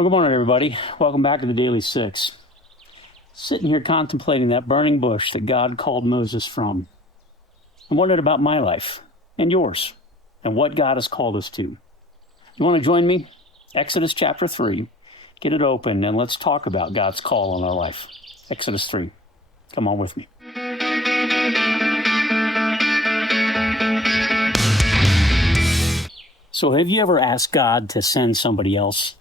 Well, good morning, everybody. Welcome back to the Daily Six. Sitting here contemplating that burning bush that God called Moses from. I'm wondering about my life and yours and what God has called us to. You want to join me? Exodus chapter 3. Get it open and let's talk about God's call on our life. Exodus 3. Come on with me. So have you ever asked God to send somebody else?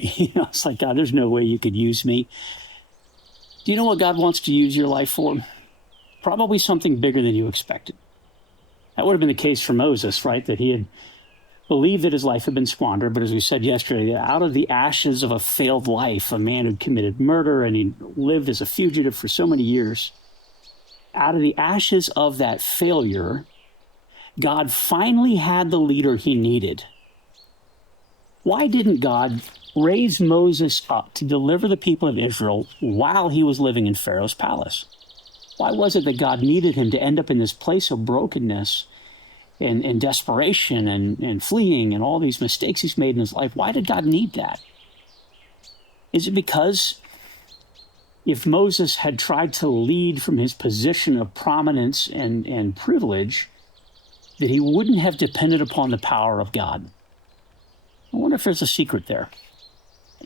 It's like, God, there's no way you could use me. Do you know what God wants to use your life for? Probably something bigger than you expected. That would have been the case for Moses, right? That he had believed that his life had been squandered, but as we said yesterday, out of the ashes of a failed life, a man who'd committed murder and he lived as a fugitive for so many years, out of the ashes of that failure, God finally had the leader he needed. Why didn't God raise Moses up to deliver the people of Israel while he was living in Pharaoh's palace? Why was it that God needed him to end up in this place of brokenness and desperation and fleeing and all these mistakes he's made in his life? Why did God need that? Is it because if Moses had tried to lead from his position of prominence and privilege, that he wouldn't have depended upon the power of God? I wonder if there's a secret there.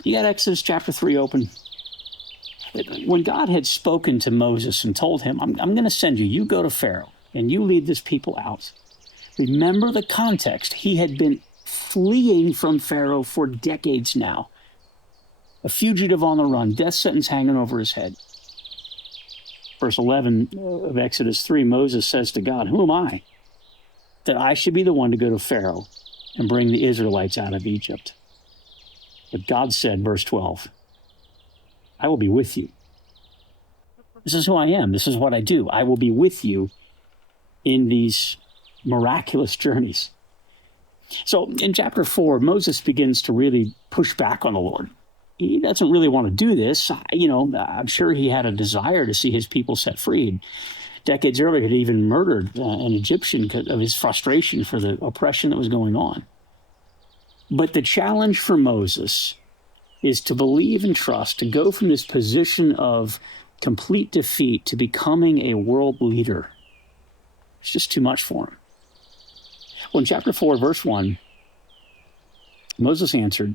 You got Exodus chapter 3 open. When God had spoken to Moses and told him, I'm going to send you, you go to Pharaoh and you lead this people out. Remember the context. He had been fleeing from Pharaoh for decades now. A fugitive on the run, death sentence hanging over his head. Verse 11 of Exodus 3, Moses says to God, who am I that I should be the one to go to Pharaoh and bring the Israelites out of Egypt? But God said, verse 12, I will be with you. This is who I am. This is what I do. I will be with you in these miraculous journeys. So in chapter 4, Moses begins to really push back on the Lord. He doesn't really want to do this. I'm sure he had a desire to see his people set free. Decades earlier, he'd even murdered an Egyptian because of his frustration for the oppression that was going on. But the challenge for Moses is to believe and trust, to go from this position of complete defeat to becoming a world leader. It's just too much for him. Well, in chapter 4, verse 1, Moses answered,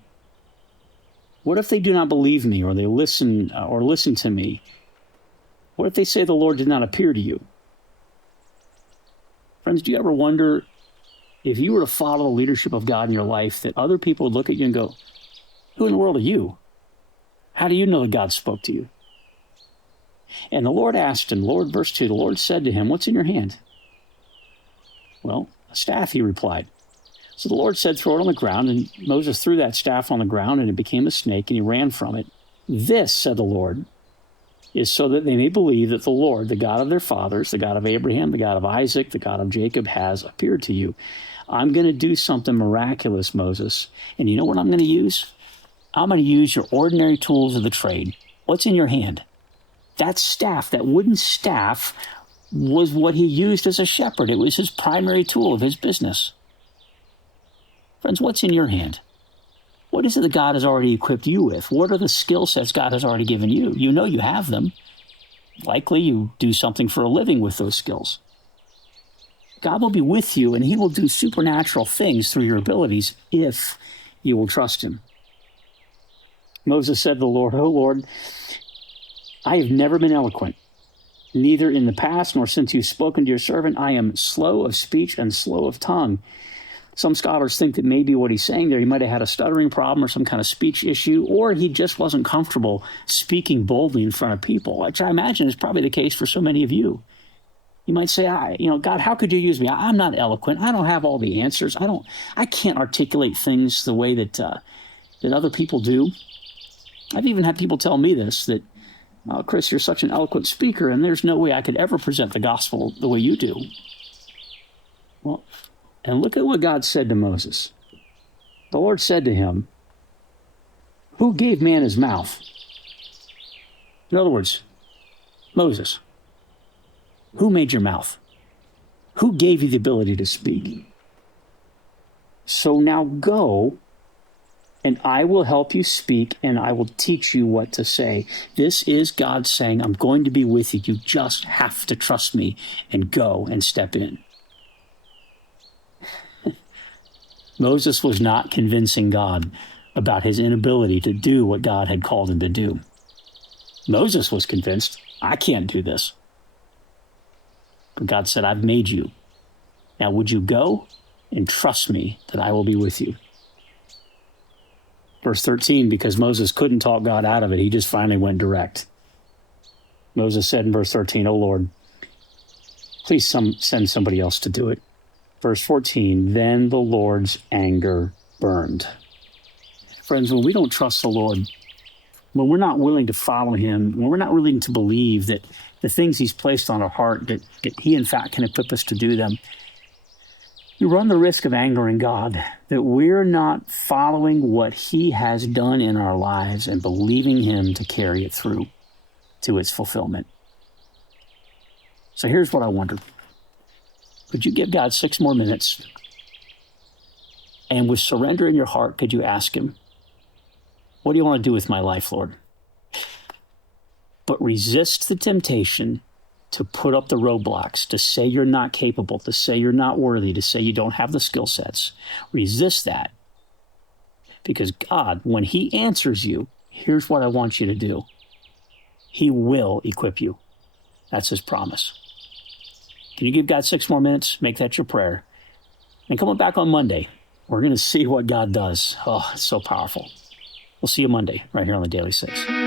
what if they do not believe me or they listen to me? What if they say the Lord did not appear to you? Friends, do you ever wonder if you were to follow the leadership of God in your life, that other people would look at you and go, who in the world are you? How do you know that God spoke to you? And the Lord asked him, verse 2, the Lord said to him, what's in your hand? Well, a staff, he replied. So the Lord said, throw it on the ground, and Moses threw that staff on the ground, and it became a snake, and he ran from it. This, said the Lord, is so that they may believe that the Lord, the God of their fathers, the God of Abraham, the God of Isaac, the God of Jacob, has appeared to you. I'm going to do something miraculous, Moses. And you know what I'm going to use? I'm going to use your ordinary tools of the trade. What's in your hand? That staff, that wooden staff, was what he used as a shepherd. It was his primary tool of his business. Friends, what's in your hand? What is it that God has already equipped you with? What are the skill sets God has already given you? You know you have them. Likely you do something for a living with those skills. God will be with you, and he will do supernatural things through your abilities if you will trust him. Moses said to the Lord, oh Lord, I have never been eloquent, neither in the past nor since you've spoken to your servant. I am slow of speech and slow of tongue. Some scholars think that maybe what he's saying there, he might have had a stuttering problem or some kind of speech issue, or he just wasn't comfortable speaking boldly in front of people, which I imagine is probably the case for so many of you. You might say, God, how could you use me? I'm not eloquent. I don't have all the answers. I can't articulate things the way that other people do. I've even had people tell me this, that, Chris, you're such an eloquent speaker, and there's no way I could ever present the gospel the way you do. Well, and look at what God said to Moses. The Lord said to him, who gave man his mouth? In other words, Moses, who made your mouth? Who gave you the ability to speak? So now go and I will help you speak, and I will teach you what to say. This is God saying, I'm going to be with you. You just have to trust me and go and step in. Moses was not convincing God about his inability to do what God had called him to do. Moses was convinced, I can't do this. But God said, I've made you. Now, would you go and trust me that I will be with you? Verse 13, because Moses couldn't talk God out of it, he just finally went direct. Moses said in verse 13, "Oh Lord, please send somebody else to do it." Verse 14, then the Lord's anger burned. Friends, when we don't trust the Lord, when we're not willing to follow him, when we're not willing to believe that the things he's placed on our heart, that he in fact can equip us to do them, we run the risk of angering God, that we're not following what he has done in our lives and believing him to carry it through to its fulfillment. So here's what I wonder. Could you give God 6 more minutes? And with surrender in your heart, could you ask him, what do you want to do with my life, Lord? But resist the temptation to put up the roadblocks, to say you're not capable, to say you're not worthy, to say you don't have the skill sets. Resist that. Because God, when he answers you, here's what I want you to do. He will equip you. That's his promise. Can you give God 6 more minutes? Make that your prayer. And come on back on Monday. We're going to see what God does. Oh, it's so powerful. We'll see you Monday right here on the Daily 6.